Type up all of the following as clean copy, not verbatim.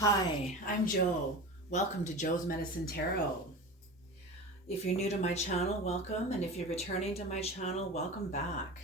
Hi, I'm Jo. Welcome to Jo's Medicine Tarot. If you're new to my channel, welcome, and if you're returning to my channel, welcome back.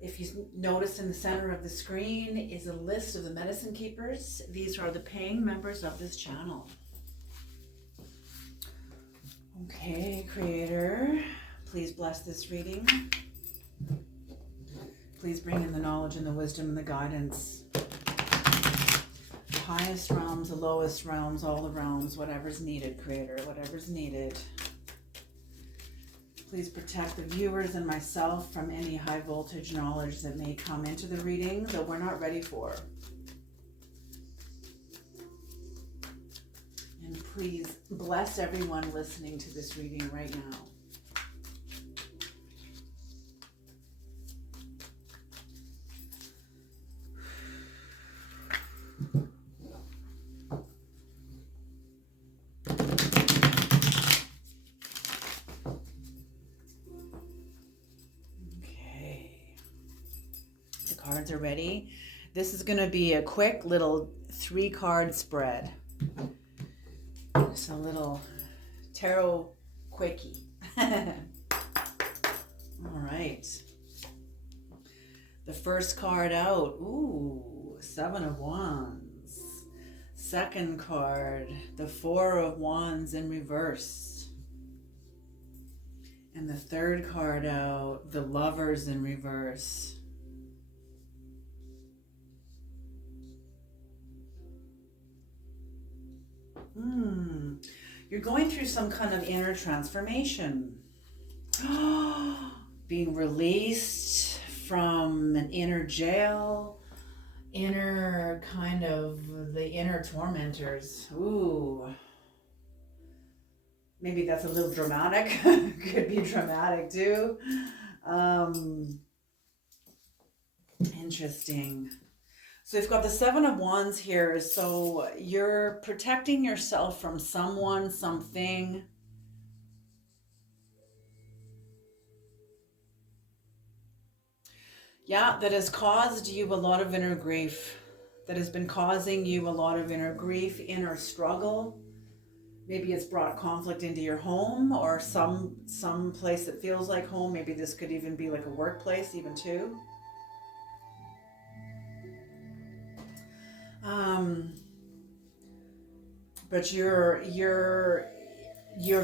If you notice in the center of the screen is a list of the medicine keepers. These are the paying members of this channel. Okay, Creator, please bless this reading. Please bring in the knowledge and the wisdom and the guidance. The highest realms, the lowest realms, all the realms, whatever's needed, Creator, whatever's needed. Please protect the viewers and myself from any high voltage knowledge that may come into the reading that we're not ready for. And please bless everyone listening to this reading right now. Cards are ready. This is going to be a quick little 3-card spread. It's a little tarot quickie. All right. The first card out. Ooh, 7 of Wands. Second card, the 4 of Wands in reverse. And the third card out, the Lovers in reverse. You're going through some kind of inner transformation. Being released from an inner jail, inner kind of the inner tormentors. Ooh. Maybe that's a little dramatic. Could be dramatic too. Interesting. So you've got the 7 of Wands here. So you're protecting yourself from someone, something. Yeah, that has caused you a lot of inner grief. That has been causing you a lot of inner grief, inner struggle. Maybe it's brought conflict into your home or some place that feels like home. Maybe this could even be like a workplace even too. But you're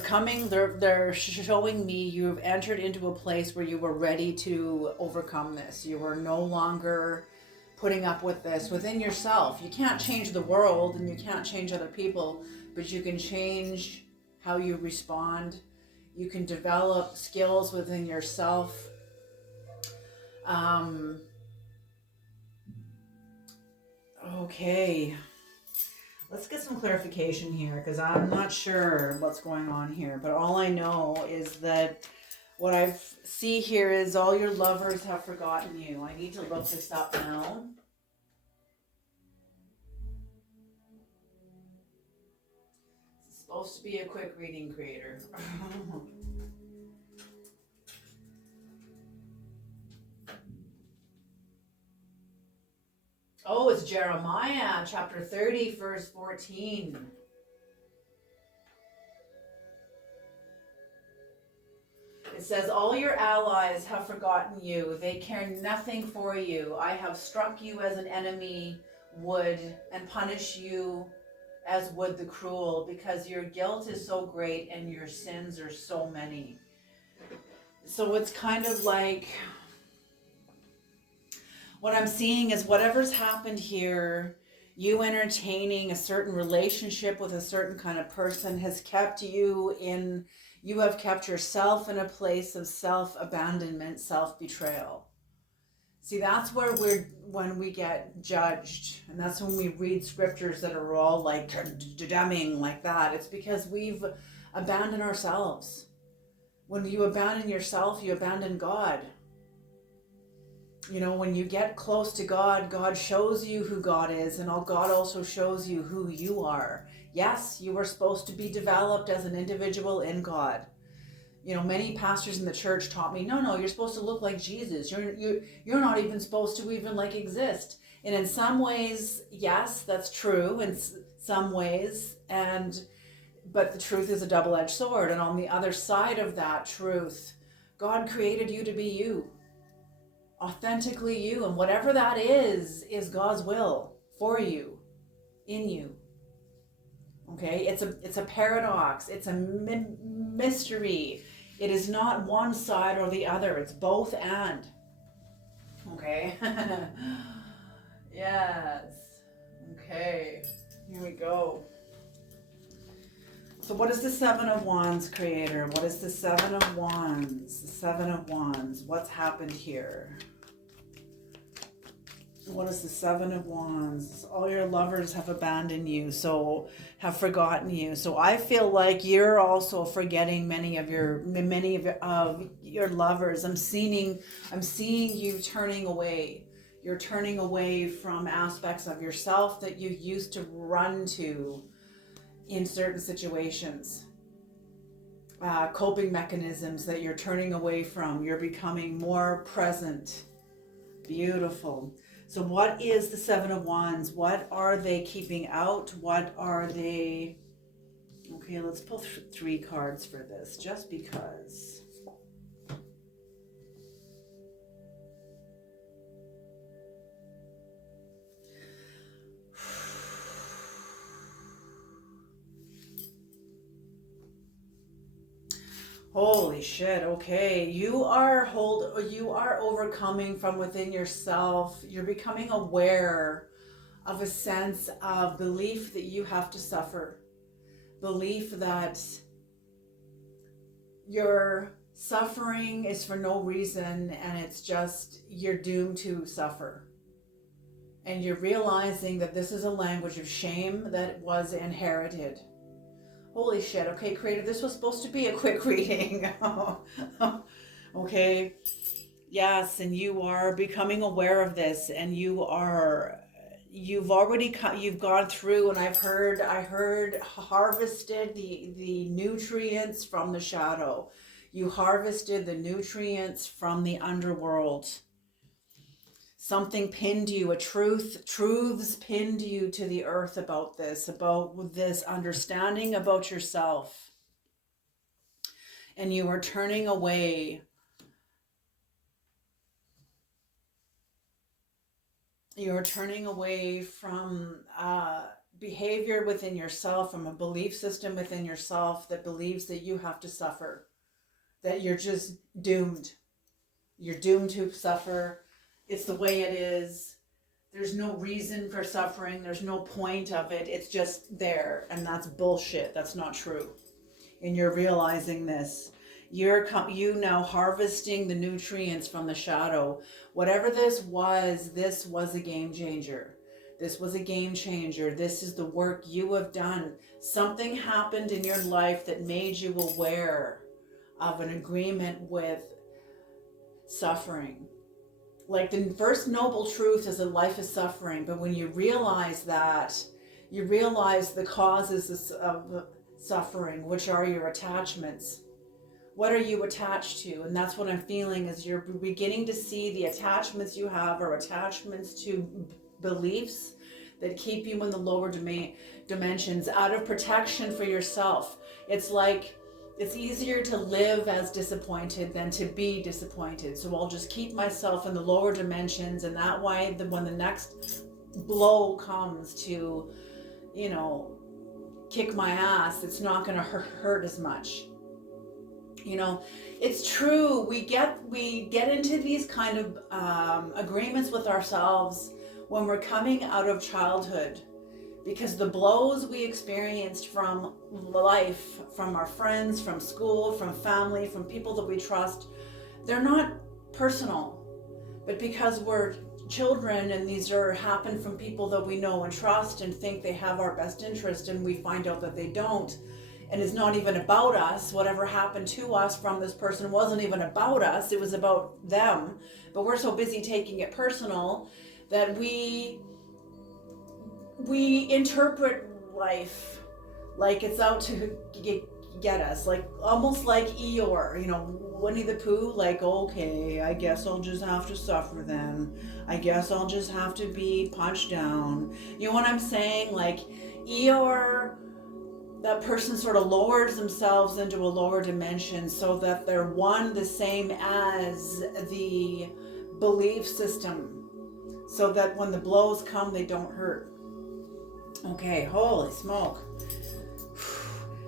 coming, they're showing me you've entered into a place where you were ready to overcome this. You are no longer putting up with this within yourself. You can't change the world and you can't change other people, but you can change how you respond. You can develop skills within yourself. Okay. Let's get some clarification here because I'm not sure what's going on here. But all I know is that what I see here is all your lovers have forgotten you. I need to look this up now. It's supposed to be a quick reading, Creator. Oh, it's Jeremiah chapter 30, verse 14. It says, all your allies have forgotten you. They care nothing for you. I have struck you as an enemy would and punish you as would the cruel, because your guilt is so great and your sins are so many. So it's kind of like, what I'm seeing is whatever's happened here, you entertaining a certain relationship with a certain kind of person has kept you in, you have kept yourself in a place of self-abandonment, self-betrayal. See, that's where when we get judged, and that's when we read scriptures that are all like condemning like that. It's because we've abandoned ourselves. When you abandon yourself, you abandon God. You know, when you get close to God, God shows you who God is, and God also shows you who you are. Yes, you are supposed to be developed as an individual in God. Many pastors in the church taught me, no, you're supposed to look like Jesus. You're not even supposed to even like exist. And in some ways, yes, that's true. In some ways, but the truth is a double-edged sword. And on the other side of that truth, God created you to be you, authentically you, and whatever that is God's will for you, in you. Okay, it's a paradox. It's a mystery. It is not one side or the other. It's both and. Okay. Yes. Okay. Here we go. So what is the Seven of Wands, Creator? What is the Seven of Wands? The Seven of Wands. What's happened here? What is the Seven of Wands? All your lovers have abandoned you, so have forgotten you. So I feel like you're also forgetting many of your lovers. I'm seeing you turning away. You're turning away from aspects of yourself that you used to run to in certain situations. Coping mechanisms that you're turning away from. You're becoming more present. Beautiful. So what is the Seven of Wands? What are they keeping out? What are they... Okay, let's pull 3 cards for this, just because. Holy shit, okay. You are overcoming from within yourself. You're becoming aware of a sense of belief that you have to suffer. Belief that your suffering is for no reason and it's just you're doomed to suffer. And you're realizing that this is a language of shame that was inherited. Holy shit, okay, Creator, this was supposed to be a quick reading. Okay, yes, and you are becoming aware of this, and you've gone through, and I heard harvested the nutrients from the shadow. You harvested the nutrients from the underworld. Something pinned you, truths pinned you to the earth about this understanding about yourself. And you are turning away. You're turning away from behavior within yourself, from a belief system within yourself that believes that you have to suffer, that you're just doomed. You're doomed to suffer. It's the way it is. There's no reason for suffering. There's no point of it. It's just there. And that's bullshit. That's not true. And you're realizing this. You now harvesting the nutrients from the shadow. Whatever this was a game changer. This was a game changer. This is the work you have done. Something happened in your life that made you aware of an agreement with suffering. Like the first noble truth is that life is suffering, but when you realize that, you realize the causes of suffering, which are your attachments. What are you attached to? And that's what I'm feeling is you're beginning to see the attachments you have are attachments to beliefs that keep you in the lower dimensions out of protection for yourself. It's like, it's easier to live as disappointed than to be disappointed. So I'll just keep myself in the lower dimensions, and that way, when the next blow comes to, kick my ass, it's not going to hurt as much. It's true. We get into these kind of agreements with ourselves when we're coming out of childhood. Because the blows we experienced from life, from our friends, from school, from family, from people that we trust, they're not personal. But because we're children and these happen from people that we know and trust and think they have our best interest, and we find out that they don't, and it's not even about us, whatever happened to us from this person wasn't even about us, it was about them. But we're so busy taking it personal that we interpret life like it's out to get us, like almost like Eeyore, you know, Winnie the Pooh, like, okay, I guess I'll just have to suffer then. I guess I'll just have to be punched down. You know what I'm saying? Like Eeyore, that person sort of lowers themselves into a lower dimension so that they're one the same as the belief system, so that when the blows come, they don't hurt. Okay, holy smoke.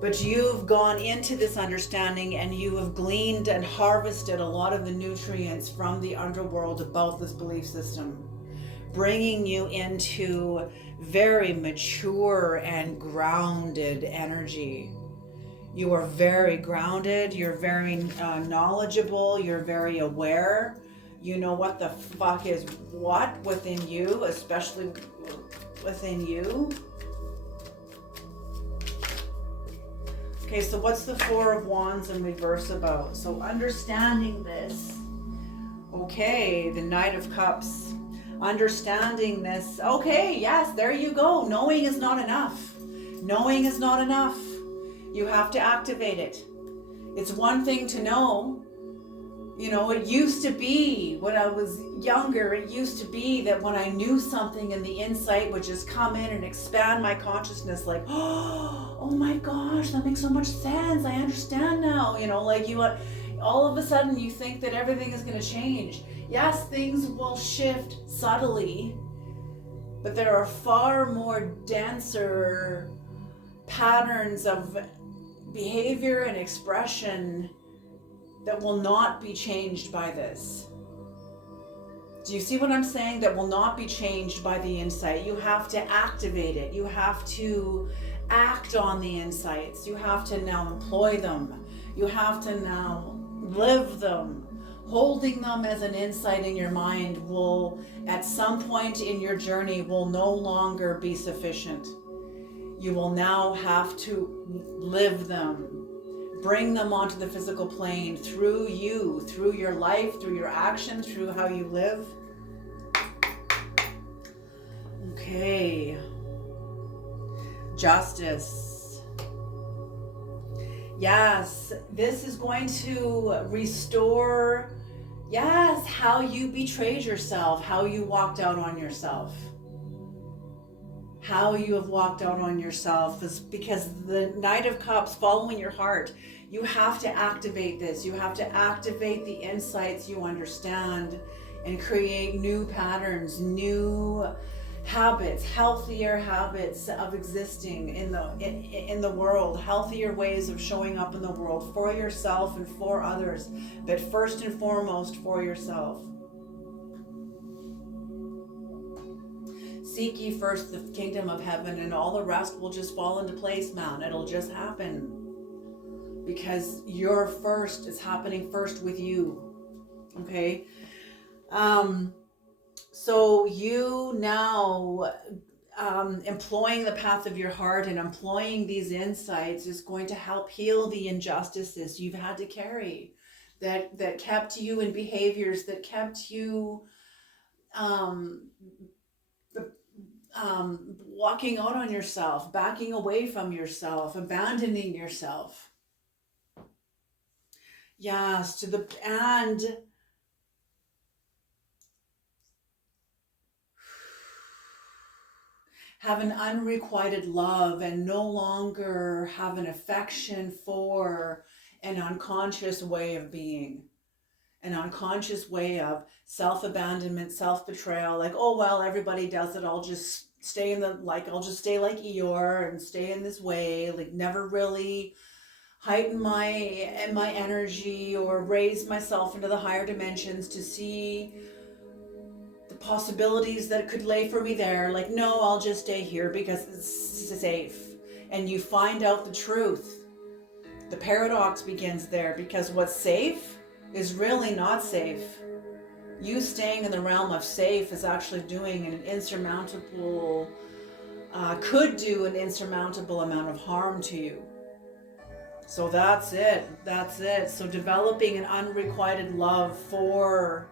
But you've gone into this understanding and you have gleaned and harvested a lot of the nutrients from the underworld about this belief system, bringing you into very mature and grounded energy. You are very grounded, you're very knowledgeable, you're very aware. You know what the fuck is what within you, especially within you. Okay, so what's the Four of Wands in reverse about? So understanding this. Okay, the Knight of Cups. Understanding this. Okay, yes, there you go. Knowing is not enough. Knowing is not enough. You have to activate it. It's one thing to know. You know, it used to be when I was younger, it used to be that when I knew something and the insight would just come in and expand my consciousness, like, oh my gosh, that makes so much sense. I understand now. You know, like all of a sudden you think that everything is going to change. Yes, things will shift subtly, but there are far more denser patterns of behavior and expression that will not be changed by this. Do you see what I'm saying? That will not be changed by the insight. You have to activate it. You have to act on the insights. You have to now employ them. You have to now live them. Holding them as an insight in your mind will, at some point in your journey, will no longer be sufficient. You will now have to live them. Bring them onto the physical plane through you, through your life, through your actions, through how you live. Okay. Justice. Yes, this is going to restore, yes, how you betrayed yourself, how you walked out on yourself. How you have walked out on yourself is because the Knight of Cups, following your heart, you have to activate this. You have to activate the insights you understand and create new patterns, new habits, healthier habits of existing in the world, healthier ways of showing up in the world for yourself and for others, but first and foremost for yourself. Seek ye first the kingdom of heaven and all the rest will just fall into place, man. It'll just happen. Because you're first, it's happening first with you. Okay? So you now employing the path of your heart and employing these insights is going to help heal the injustices you've had to carry that kept you in behaviors that kept you walking out on yourself, backing away from yourself, abandoning yourself. Yes, and have an unrequited love and no longer have an affection for an unconscious way of being, an unconscious way of self-abandonment, self-betrayal, like, oh, well, everybody does it. I'll just stay I'll just stay like Eeyore and stay in this way, like never really heighten my energy or raise myself into the higher dimensions to see the possibilities that could lay for me there. Like, no, I'll just stay here because it's safe. And you find out the truth. The paradox begins there, because what's safe is really not safe. You staying in the realm of safe is actually doing an insurmountable, could do an insurmountable amount of harm to you. So that's it. So developing an unrequited love for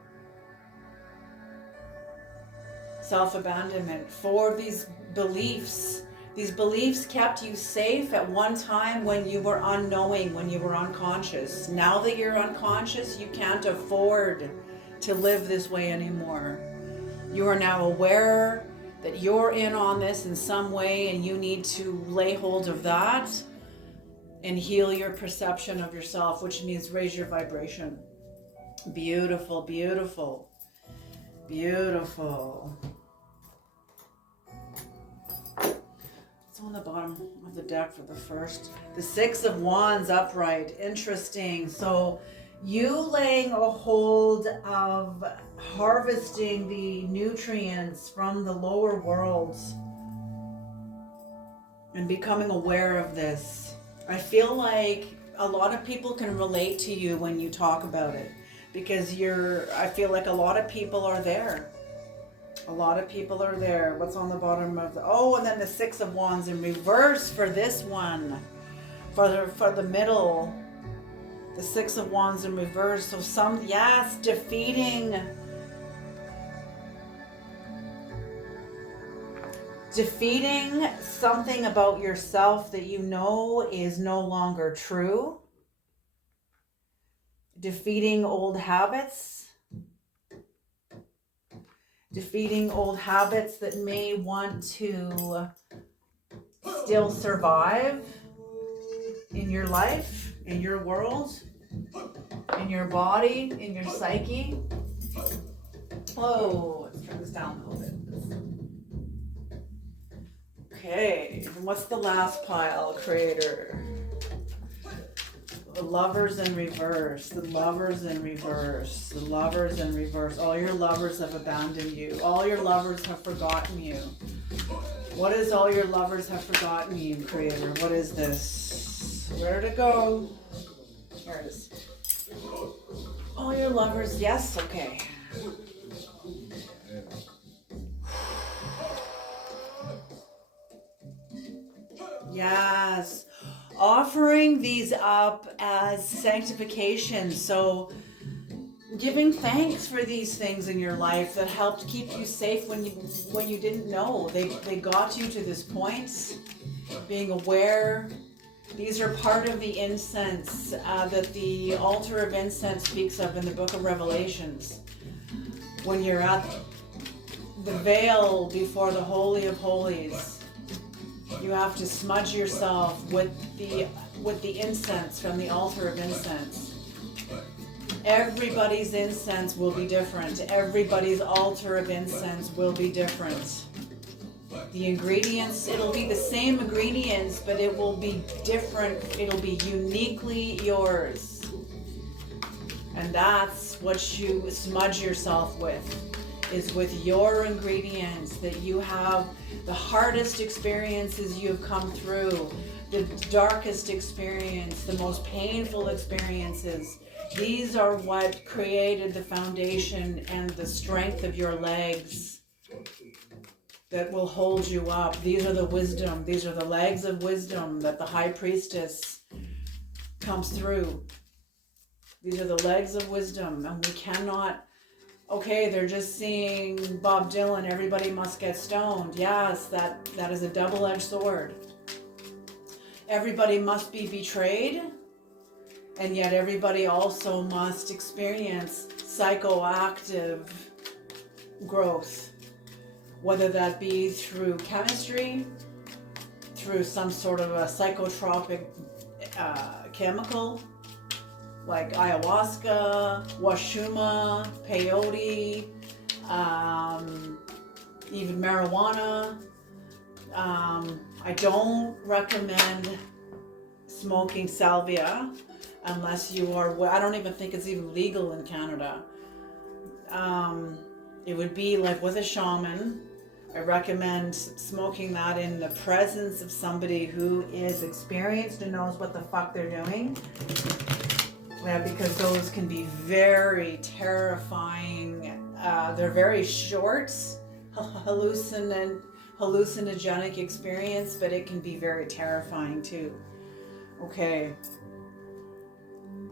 self-abandonment, for these beliefs These beliefs kept you safe at one time when you were unknowing, when you were unconscious. Now that you're unconscious, you can't afford to live this way anymore. You are now aware that you're in on this in some way, and you need to lay hold of that and heal your perception of yourself, which means raise your vibration. Beautiful, beautiful, beautiful. It's on the bottom of the deck for the first. The Six of Wands upright. Interesting. So you laying a hold of harvesting the nutrients from the lower worlds and becoming aware of this. I feel like a lot of people can relate to you when you talk about it, because I feel like a lot of people are there. A lot of people are there. What's on the bottom of the... Oh, and then the Six of Wands in reverse for this one. For the middle. The Six of Wands in reverse. So yes, defeating something about yourself that you know is no longer true. Defeating old habits. Defeating old habits that may want to still survive in your life, in your world, in your body, in your psyche. Whoa, let's turn this down a little bit. Okay, and what's the last pile, Creator? The Lovers in reverse, the Lovers in reverse, the Lovers in reverse. All your lovers have abandoned you. All your lovers have forgotten you. What is all your lovers have forgotten you, Creator? What is this? Where to go? Here it is. All your lovers, yes, okay. Yes. Offering these up as sanctification. So giving thanks for these things in your life that helped keep you safe when you didn't know. They got you to this point. Being aware. These are part of the incense that the altar of incense speaks of in the book of Revelations. When you're at the veil before the Holy of Holies, you have to smudge yourself with the incense from the altar of incense. Everybody's incense will be different. Everybody's altar of incense will be different. The ingredients, it'll be the same ingredients, but it will be different. It'll be uniquely yours. And that's what you smudge yourself with, is with your ingredients that you have. The hardest experiences you have come through, the darkest experience, the most painful experiences. These are what created the foundation and the strength of your legs that will hold you up. These are the wisdom. These are the legs of wisdom that the high priestess comes through. These are the legs of wisdom, and we cannot... Okay, they're just seeing Bob Dylan, everybody must get stoned. Yes, that is a double-edged sword. Everybody must be betrayed, and yet everybody also must experience psychoactive growth, whether that be through chemistry, through some sort of a psychotropic chemical, like ayahuasca, washuma, peyote, even marijuana. I don't recommend smoking salvia unless you are... I don't even think it's even legal in Canada. It would be like with a shaman. I recommend smoking that in the presence of somebody who is experienced and knows what the fuck they're doing. Yeah, because those can be very terrifying. They're very short, hallucinogenic experience, but it can be very terrifying too. Okay.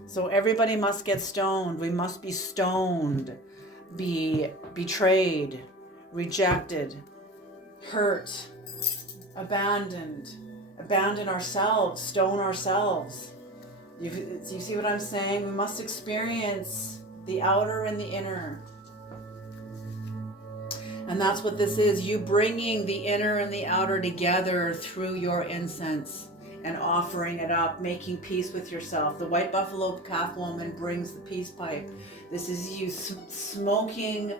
So everybody must get stoned. We must be stoned, be betrayed, rejected, hurt, abandon ourselves, stone ourselves. You see what I'm saying? We must experience the outer and the inner. And that's what this is. You bringing the inner and the outer together through your incense and offering it up, making peace with yourself. The white buffalo calf woman brings the peace pipe. This is you smoking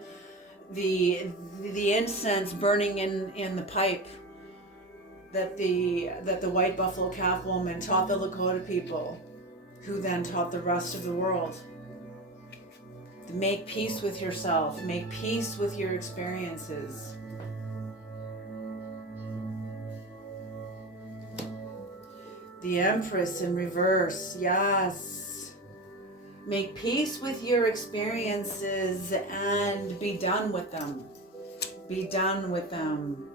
the incense burning in the pipe that the white buffalo calf woman taught the Lakota people, who then taught the rest of the world. Make peace with yourself. Make peace with your experiences. The Empress in reverse. Yes. Make peace with your experiences and be done with them. Be done with them.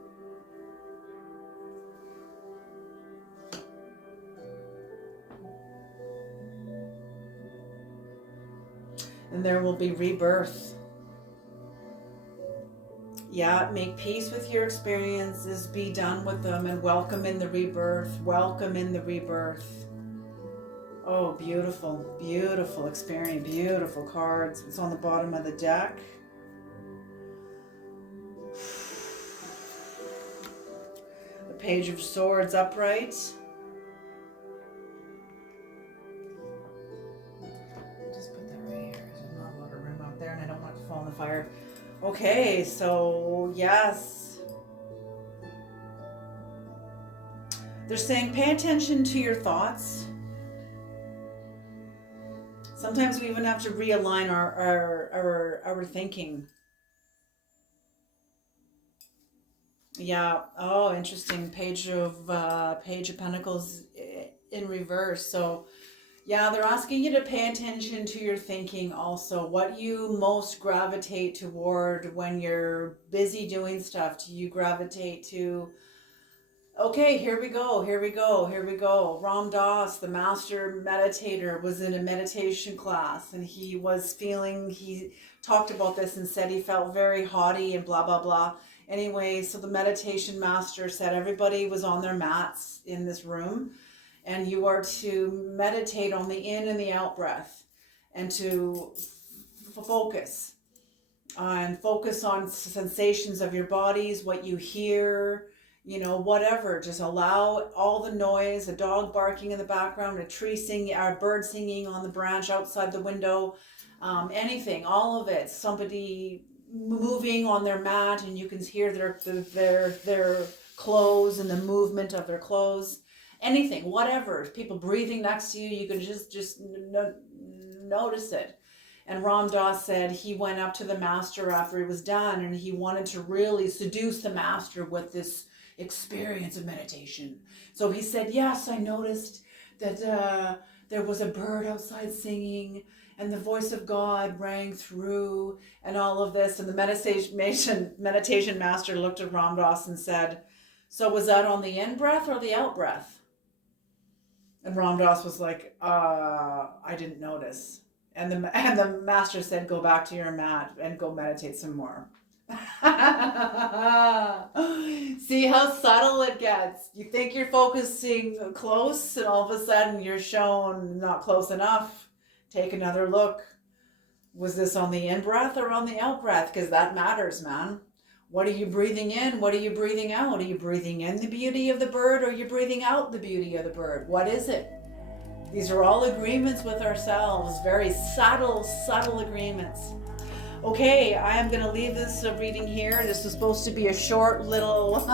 And there will be rebirth. Yeah, make peace with your experiences, be done with them, and welcome in the rebirth. Welcome in the rebirth. Oh, beautiful, beautiful experience, beautiful cards. It's on the bottom of the deck. The Page of Swords upright. There, and I don't want it to fall in the fire. Okay, so yes. They're saying pay attention to your thoughts. Sometimes we even have to realign our thinking. Yeah. Oh, interesting. Page of Pentacles in reverse. So yeah, they're asking you to pay attention to your thinking also. What you most gravitate toward when you're busy doing stuff. Do you gravitate to, okay, here we go. Ram Dass, the master meditator, was in a meditation class, and he talked about this and said he felt very haughty and blah, blah, blah. Anyway, so the meditation master said everybody was on their mats in this room, and you are to meditate on the in and the out breath, and to focus on sensations of your bodies, what you hear, whatever. Just allow all the noise, a dog barking in the background, a tree singing, a bird singing on the branch outside the window, anything, all of it. Somebody moving on their mat, and you can hear their clothes and the movement of their clothes. Anything, whatever. People breathing next to you, you can just notice it. And Ram Dass said he went up to the master after he was done, and he wanted to really seduce the master with this experience of meditation. So he said, yes, I noticed that there was a bird outside singing, and the voice of God rang through, and all of this. And the meditation master looked at Ram Dass and said, so was that on the in breath or the out breath? And Ram Dass was like, I didn't notice. And the master said, go back to your mat and go meditate some more. See how subtle it gets. You think you're focusing close, and all of a sudden you're shown not close enough. Take another look. Was this on the in breath or on the out breath? Because that matters, man. What are you breathing in? What are you breathing out? Are you breathing in the beauty of the bird, or are you breathing out the beauty of the bird? What is it? These are all agreements with ourselves, very subtle agreements. Okay, I am going to leave this reading here. This was supposed to be a short little,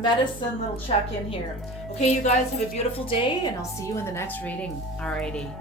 medicine little check-in here. Okay, you guys have a beautiful day, and I'll see you in the next reading. Alrighty.